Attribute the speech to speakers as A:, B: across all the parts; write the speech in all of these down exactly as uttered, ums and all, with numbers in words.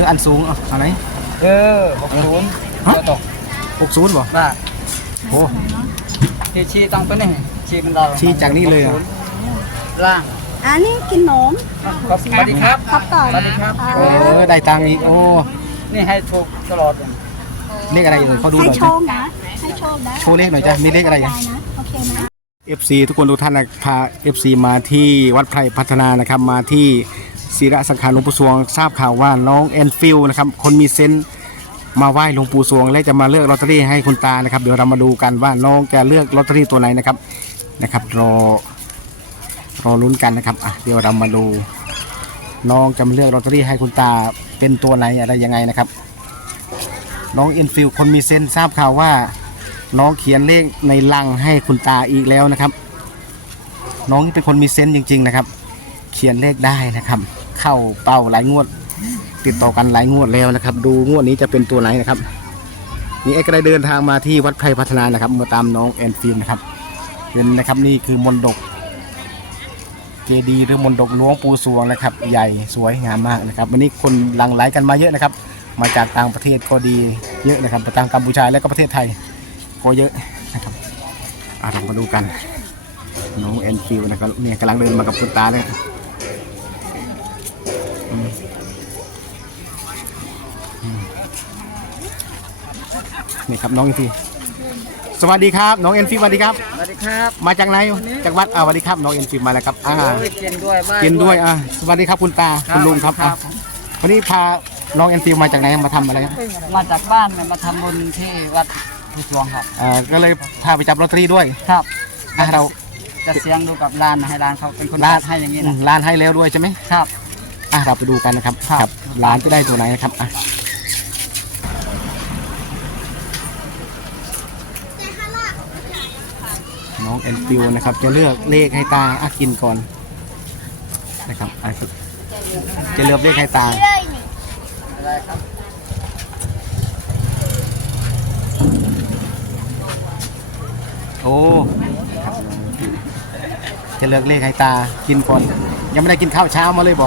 A: ลือกอันสูงเอาอันไหน
B: เออหกศูนย์เดี๋ยวตก
A: หกศูนย์บ่
B: บ้า
A: โอ้
B: ที่ชี้ต้องไปนี่ชี้มันเรา
A: ชี้จากนี้เลย
B: ล่าง
C: อันนี้กินนม
B: สวัสดีครับ
C: ครับก่อน
B: สวัสดีครับ
A: เออได้ตังค์อีกโอ้
B: นี่ให้ถูกตลอด
A: เลขอะไรเอ่ยเขาดูหน่อย
C: ให้โชคนะให้โชคนะ
A: โชว์เลขหน่อยจ้ะมีเลขอะไรอ่ะ
C: โอเคนะ
A: เอฟ ซี ทุกคนทุกท่านพา เอฟ ซี มาที่วัดไพรพัฒนานะครับมาที่ศิระสังขารหลวงปู่สวงทราบข่าวว่าน้องแอนฟิลนะครับคนมีเซนต์มาไหว้หลวงปู่สวงและจะมาเลือกลอตเตอรี่ให้คุณตานะครับเดี๋ยวเรามาดูกันว่าน้องจะเลือกลอตเตอรี่ตัวไหนนะครับนะครับรอรอลุ้นกันนะครับอ่ะเดี๋ยวเรามาดูน้องจะมาเลือกลอตเตอรี่ให้คุณตาเป็นตัวไหนอะไรยังไงนะครับน้องแอนฟิลคนมีเซนต์ทราบข่าวว่าน้องเขียนเลขในลังให้คุณตาอีกแล้วนะครับน้องเป็นคนมีเซนต์จริงๆนะครับเขียนเลขได้นะครับเข้าเป้าหลายงวดติดต่อกันหลายงวดแล้วนะครับดูงวดนี้จะเป็นตัวไหนนะครับนี่เอ็กซ์ได้เดินทางมาที่วัดไพรพัฒนานะครับมาตามน้องแอนฟิลนะครับเห็นนะครับนี่คือมณฑปเจดีย์หรือมณฑปหลวงปู่สวงนะครับใหญ่สวยงามมากนะครับวันนี้คนหลั่งไหลกันมาเยอะนะครับมาจากต่างประเทศก็ดีเยอะนะครับต่างกัมพูชาและก็ประเทศไทยก็เยอะนะครับอ่ะเรามาดูกันน้องแอนฟิลนะครับเนี่ยกำลังเดินมากับคุณตาเลยนี่ครับน้องแอนฟิลสวัสดีครับน้องแอนฟิลสวัสดีครับ
B: สวัสดีครับ
A: มาจากไหนจากวัดอ่าสวัสดีครับน้องแอนฟิลมาแล้วครับอ่า
B: กินด้วย
A: กินด้วยอ่าสวัสดีครับคุณตาคุณลุงครับวันนี้พาน้องแอนฟิลมาจากไหนมาทำอะไรครับ
B: มาจากบ้านมาทำบุญที่วัดผู้สวงครับ
A: อ่าก็เลยพาไปจับลอตเตอรี่ด้วย
B: ครับ
A: อ่าเรา
B: จะเสียงดูกับร้านให้ร้านเขาเป็นคนร้านให้อย่างนี้นะ
A: ร้านให้แล้วด้วยใช่ไหม
B: ครับ
A: อ่ะเราไปดูกันนะครับครับร้านจะได้ตัวไหนนะครับอ่ะน้องแอนฟิลนะครับจะเลือกเลขให้ตาอ่ะกินก่อนนะครับอ่ะจะเลือกเลขให้ตาโอ้จะเลือกเลขให้ตากินก่อนยังไม่ได้กินข้าวเช้ามาเลยบ่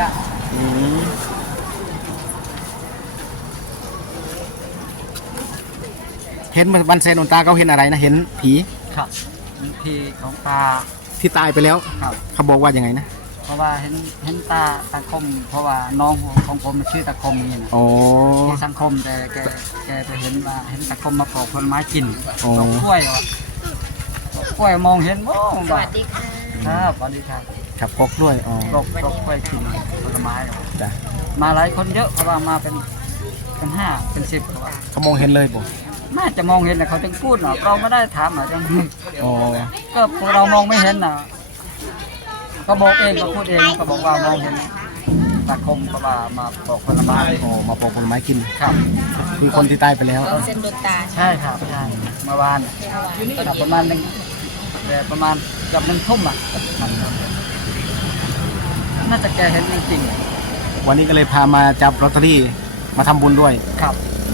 A: เห็นวันเซนนตาเขาเห็นอะไรนะเห็นผี
B: ครับผีของตา
A: ที่ตายไปแล้วเขาบอกว่ายังไงนะ
B: เพราะว่าเห็นเห็นตาตาคมเพราะว่าน้องของผมมันชื่อตาคมนี่นะ
A: โอ้
B: สังคมแต่แกแกไปเห็นว่าเห็นตาคมมาปอกผลไม้กินปอกกล้วยอ่ะกล้วยมองเห็นโอ้สวัสดีค่ะครับสวัสดีครับ
A: ขับกกด้วยอ๋อก
B: กกกล้วยกินผลไม้
A: จ้ะ
B: มาหลายคนเยอะเพราะว่ามาเป็นเป็นห้าเป็นสิบเขาว่า
A: เขามองเห็นเลยบ่
B: น่าจะมองเห็นแต่เขาจึงพูดเนาะเราไม่ได้ถามหรอกจัง
A: อ๋อ
B: ก็พวกเรามองไม่เห็นน่ะก็บอกเองก็พูดเองก็บอกว่ามองเห็นตาคมก็ว่ามาปอกผลไม้
A: อ๋อมาปอกผลไม้กิน
B: ครับ
A: คือคนที่ตายไปแล้ว
C: เส้นดวงตา
B: ใช่ครับใช่เมื่อวานประมาณหนึ่งประมาณกับหนึ่งทุ่มอ่ะน่าจะแกเห็นจริง
A: ๆวันนี้ก็เลยพามาจับลอตเตอรี่มาทำบุญด้วย
B: ครับ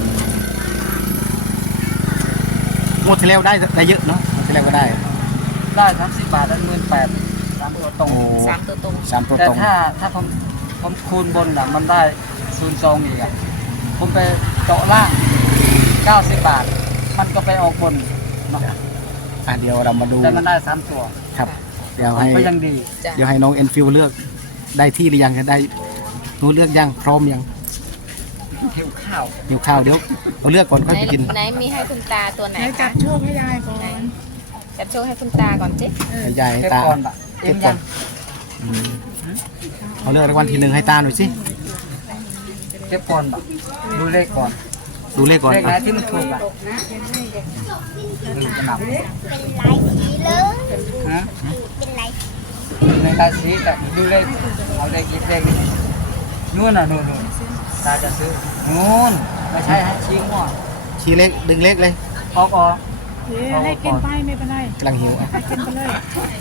A: งวดที่แล้วได้ได้เยอะเนาะงวดที่แล้วก็ได้
B: ได้ทั้งสิบบาทได้หมื่นแปดสามตัวตรง
C: สามตัวตรง
A: สามตัวตรง
B: แต่ถ้าถ้าผมผมคูณบนอ่ะมันได้ศูนย์สองอีกอ่ะผมไปเจาะล่างเก้าสิบบาทมันก็ไปออกบนเนาะ
A: อ่ะเดี๋ยวเรามาดู
B: แต่มันได้สามตัว
A: ครับเดี๋ยวให้
B: ก็ยังดี
A: เดี๋ยวให้น้องแอนฟิลเลือกได้ที่หรือยังได้รู้เลือกยังพร้อมยัง
B: หิวข้าว
A: หิวข้าวเดี๋ยวเราเลือกก่อนค่อยไปกิน
C: ไหนมีให้คุณตาตัวไหน
D: จับโชคให้ยายก่อน
C: จับโชคให้คุณตาก่อนจิ
A: ให้ยายให้ตา
B: เอ็มยัง
A: เขาเลือกรางวัลที่หนึ่งให้ตาหน่อยสิ
B: เก็บก่อนแบบดูเลขก่อน
A: ดูเลขก่อน
B: เลขไหนที่มันถูกอ่ะเป็นลาย
C: สีเลย
B: ฮะ
C: เป็นลาย
B: เป็นลายสีแต่ดูเลขเอาเลขกี่เลขนู่นน่ะนู่นนู่นตาจะซื้อนู่นไม่ใช่ให้ชี้มั่ว
A: ชี้เลขดึงเลขเลย
B: ออกออก
D: ให้กินไปไม่เป็นไร
A: กำลังหิวอ่ะ
D: ให้กินไปเลย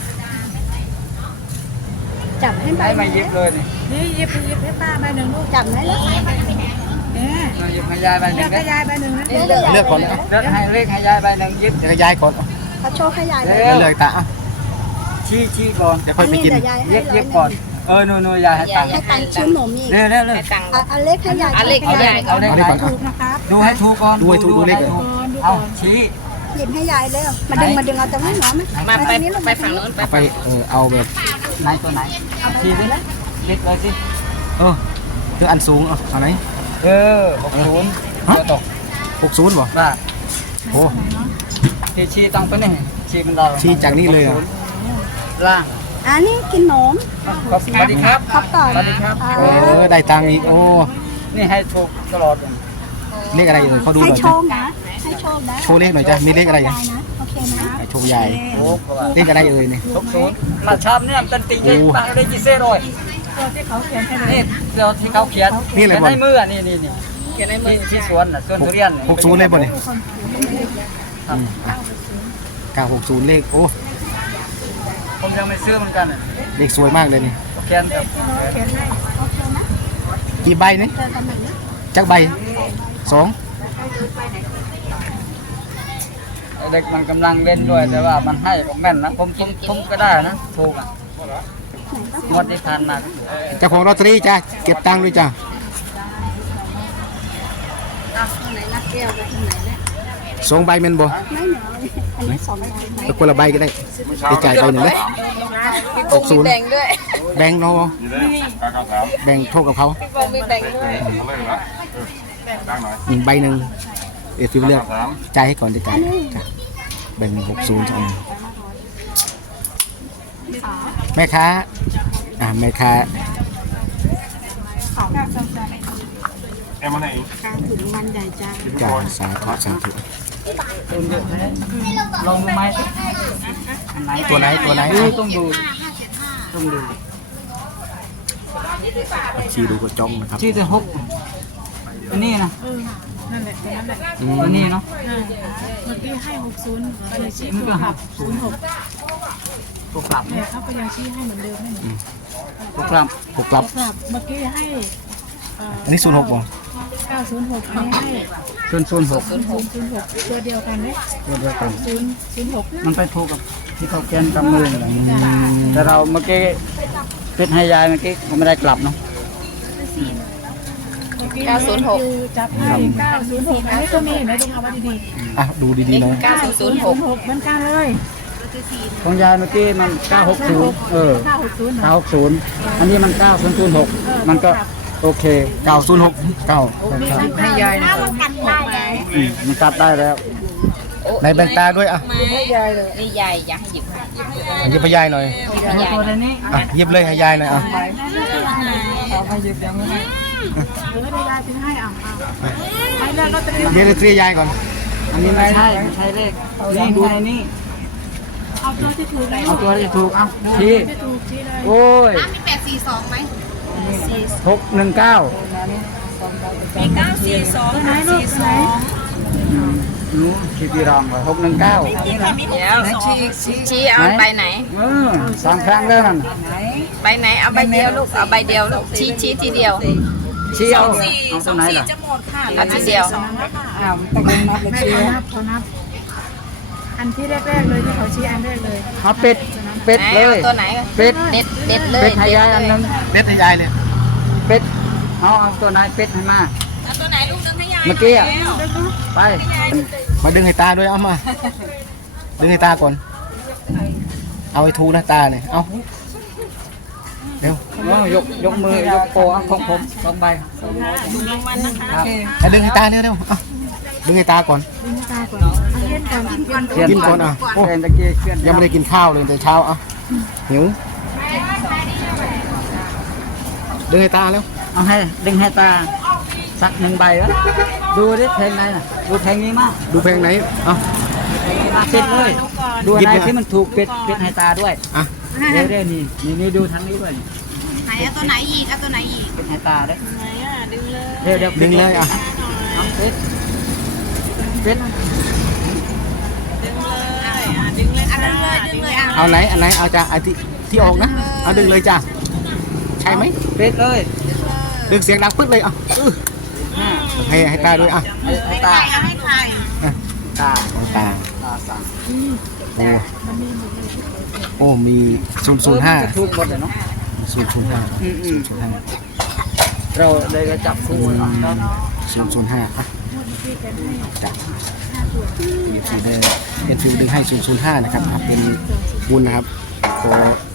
C: จับให้
B: ใบไม่ยิบเลยนี่
D: นี่ยิบยิบให้ป้าใบหนึ่งลูก
C: จับให้เลย
B: เนี่ยยิบให้ยายใบหนึ่ง
D: ให้ยายใบหนึ่งนะ
A: เลือกก่อนนะ
B: เลือกให้เลขให้ยายใบหนึ่งยิบ
A: ให้ยายก่อน
C: เขาโชว์ให้ยาย
A: เลยตา
B: ชี้ชี้ก่อน
A: จะค่อยไปกิน
B: เย็บเย็บก่อนเออนู่นๆยายให้ตังค์
C: ให้ตังค์ชิ้นหนมอีก
B: เร็วเร็วเร็ว
C: ให้ตังค์อันเล็กให้ยายอันเล็กให้ยายก่อน
B: เอา
A: เอา
B: เล
A: เล
B: ข
A: ข
B: ก่
A: ก่
B: อ
A: อน น
D: ถูกนะครับ
B: ดูให้ถูกก่อน
A: ดูให้ถูกดูเลขก่อน
B: เอาชี้
C: หยิบให้ยายเลยมาดึงมาดึงเอาตรงนี้หนอไหม
E: มาไป
C: ทงนี้ลูก
E: ไปฝั่งโน้นไป
A: เอาไปเออเอาแบบ
B: ไหนตัวไหนชี้ไปเลยเล็กเลยสิ
A: เออเรื่องอันสูงเอาเอาไหน
B: เออหกศูนย์
A: ฮะ
B: ตัวตก
A: หกศูนย์บ่
B: ว่า
A: โอ้
B: ที่ชี้ต้องไปนี่ชี้มันเรา
A: ชี้จากนี่เลยเหรอ
B: หกศูนย์ล่าง
C: อันนี้กินหนม
B: ครับสวัสดีครับ
C: ครับก่อน
B: สวัสดีครับ
A: เออได้ตังค์อีกโอ้
B: นี่ให้ถูกตลอดเลย
A: เลขอะไรเอ่ยเขาดูห
C: ให้
A: น่อย
C: โช
A: จ้ะ
C: ว์นะให้โชว์นะ
A: โชว์เลขหน่อยจ้ะมีเลขอะไร
C: ยา
A: อ่ะ
C: ยนะโอเคนะ
A: โชว์ใหญ่
B: ถูกกว่า
A: เลขอะไรเอ่ยเนี่ย
B: หกศูนย์มาชามเนี่ยมันเป็นตีเย็นบางเลยจีเซ่รอย
D: ตัวที่เขาเขียนให้เลย
B: นี่เดี๋ยวที่เขาเขียน
A: นี่เลย
B: เขียน
A: บ่
B: ในมืออ่ะนี่นี่นี่เขียนในมือที่สวนน่ะสวนทุเรียน
A: หกศูนย์เลยบ่เนี่ยอืมอ่ะเก้าหกศูนย์เลขโอ้
B: ผมยังไม่ซื้อเหมือนกันน่ะ
A: เลขสวยมากเลยนี่
B: เขียนกับ
D: เขียนให้
C: โอเคนะ
A: กี่ใบเนี่ย
C: เจอกันใหม่นะ
A: จักใบสอง
B: เด็กมันกำลังเล่นด้วยแต่ว่ามันให้ผมแม่นนะผมผมผมก็ได้นะถูกอ่ะงวดที่ผ่านมา
A: เจ้าของลอตเตอรี่จ้ะเก็บตังค์ด้วยจ้ะ
C: ตรงไหนนักแก้วไปตรงไหนเนี่ย
A: สองใบแม่นบ่
C: ไม่หนออันนี้สองใบ
A: เอาคนละใบก็ได้ไปจ่ายใบหนึ่งเลยหกศูนย์
E: แบ่งด้วย
A: แบ่งเนาะแบ่งโทษกับเขา
E: พี่บอลมีแบ่งด้วย
A: อีกใบหนึ่งเดี๋ยวฟิวเลือกจ่ายให้ก่อนจะจ่ายจ้ะแบ่งหกศูนย์จ้ะแม่ค้าอ่าแม่ค้า
C: กลางถึงวันใหญ่จ้า
A: จ้าสาธุสาธุ
B: ต้นเยอะไหมลองดูไหมอันไหน
A: ตัวไหนตัวไหน
B: ดูต้องดูต้องดู
A: ชี้ดูกระจ้องนะครับ
B: ชื่อจะฮกอันนี้นะ
D: เออนั่นแหละตัวนั้นแหละ
A: อืม
B: อันนี้เนาะ
D: อ่าเมื่อกี้ให้หกศูนย์ไปยังชี้
B: มัน
D: ถู
B: ก็
D: ก
B: หั
D: หั
B: ก
D: กศูนย์หก
B: ตัวกลับ
D: เนี่ยเขาไปยังชี้ให้เหมือนเดิมนั่นแหละ
B: ตัวกลับ
A: หกกลับ
D: ครับเมื่อกี้ให้เอ่อ
A: อันนี้ศูนย์หกบ่
D: เก้าศูนย์หกอันนี้ให้
B: ส่วนส่วนหก
D: ศูนย์ศูนย์ศูนย์หกตัวเดียวกันไหม
B: ตัวเดียวกัน
D: ศูนย์ศูนย์หก
B: มันไปถูกกับที่เขาเขียนกับมือนี่แหละแต่เราเมื่อกี้เป็นให้ยายเมื่อกี้ก็ไม่ได้กลับเนาะ
E: เก้าศูนย์หก
D: จับให้เก้าศูนย์หกอันนี้ก็มีนะดูเอาไว้ดี
A: อ่ะดูดีๆหน่อย
D: ๆ
E: เก้าศูนย์หก
D: เหมือนกันเลย
B: ของยายเมื่อกี้มันเก้าหกศูนย์เออ
D: เก้าหกศูนย์
B: เก้าหกศูนย์อันนี้มันเก้าศูนย์ศูนย์หกมันก็โอเค
A: เก้าศูนย์หกเก้า
D: ให้ยายนะ
C: มันกันได้ไหม
B: อืมมันตัดได้แล้ว
A: ในแบ่งตาด้วยอ่ะ
E: ให้ยายเลยนี่ยายอยากให้หยิบให้หยิบให้
A: อันนี้พยายหน่อย
B: เอาตัวนี้
A: อ่ะหยิบเลยให้ยายหน่อยอ่ะ
B: เอาไปหยิบยังไม่ให้
D: หรือให้ยายถึงให้อ่ะให้เลือกลอตเตอรี่
A: เดี๋ยวลอตเตอรี่ยายก่อน
B: อันนี้ไม่ใช่ไม่ใช่เลขนี่ดูในนี้
D: เอาตัวที่ถูกเลย
B: เอาตัวที่ถูกเอาชี้
D: ไม่ถูกชี้เลย
B: โอ้ย
C: มีแปดสี่สองไหม
B: หกหนึ่งเก้า
E: มีเก้าสี่สอง
D: ไหนลูกไหน
B: รู้คิดดีรองเลยหกหนึ่งเก้า
E: เดี๋ยวชี้ชี้เอาไปไหน
B: เออสามครั้งแล้วนั่น
E: ใบไหนเอาใบเดียวลูกเอาใบเดียวลูกชี้ชี้ทีเดียว
B: ชี้เอาเอาตัวไหนล่ะ
E: เอาทีเดียว
B: อ้าวต้องเป็นนับเลย
D: ไม่
B: ชี้
D: เขานับเขานับ อันที่แรกๆเลยที่เขาชี้อันแรกเลย
B: เอาเป็ดเป็ด
E: ไหน
B: เล
E: เอา
B: ย
E: ตัวไหน
B: เป็ด
E: เด็ดเด็ดเลย
B: เป็ดให้ยายอันนึง
A: เน็ตให้ยายเลย
B: เป็ดเอาเอาตัวไหนเป็ดให้มา
E: เอาตัวไหนลูกดึงให้ยาย
B: เมื่อกี้อ่ะไป
A: มาดึงให้ตาด้วยเอามาดึงให้ตาก่อนเอาให้ทูนะตาเนี่ยเอาเร็ว
B: เอายกยกมือยกโปะของผมสองใบ
E: ดูรางวัลนะคะ
B: ครับ
A: เอาดึงให้ตาเร็วเร็วเอาดึงให้ตาก่อน
D: ดึงตาก่อนเอาเล่นก่อนกินก่อน
B: เขียน
A: กินก่อนอ่ะโอ้
B: เขียนตะกี้เขียน
A: ยังไม่ได้กินข้าวเลยแต่เช้าอ่ะหิวดึงให้ตาเร็ว
B: เอาให้ดึงให้ตาสักหนึ่งใบวะดูดิเพลงไหนน่ะดูเพลงนี้มาก
A: ดูเพลงไหนเอา
B: เป็ดเลยดูอันไหน
A: หยิบเลย
B: ที่มันถูกเป็ดเป็ดให้ตาด้วย
A: อ่ะ
B: เดี๋ยวเดี๋ยวนี่นี่นี่ดูทางนี้ด้วย
C: ไหนเอาตัวไหนอีกเอาตัวไหนอีก
B: เป็ดให้ตาด้วยเดี๋ยวเดี๋ยว
A: ดึงเลยอ่ะ
B: เอาเป็ดเป็ด
C: อันนั้นเลยดึงเลยอ่ะ
A: เอาไหนอันไหนเอาจ้ะไอ้ที่ที่ออกนะเอาดึงเลยจ้ะใช่ไหม
B: เป็ดเลย
A: ดึงเสียงดังปึ๊ดเลยอ่ะอื้อ
B: ห้า
A: ให้ให้ตาด้วยอ่ะ
B: ให้ให้ตา
C: ให้ใคร
B: ตา
A: เอาตา
B: ตาสั่ง
A: โอ้โอ้มีศูนย์ศูนย์ห้า
B: เออมันจะถูกหมดเลยเนาะ
A: ศูนย์ศูนย์ห้า
B: อืมอื
A: ศู
B: ม
A: นย์ศูนย์ห้า
B: เราได้ก็จับคู่เอาเนาะ
A: ศูนย์ศูนย์ห้าอ่ะจับเอ็นฟิวได้เอ็นฟิวดึงให้ศูนย์ศูนย์ห้านะครับอ่ะเป็นบุญนะครับโอ้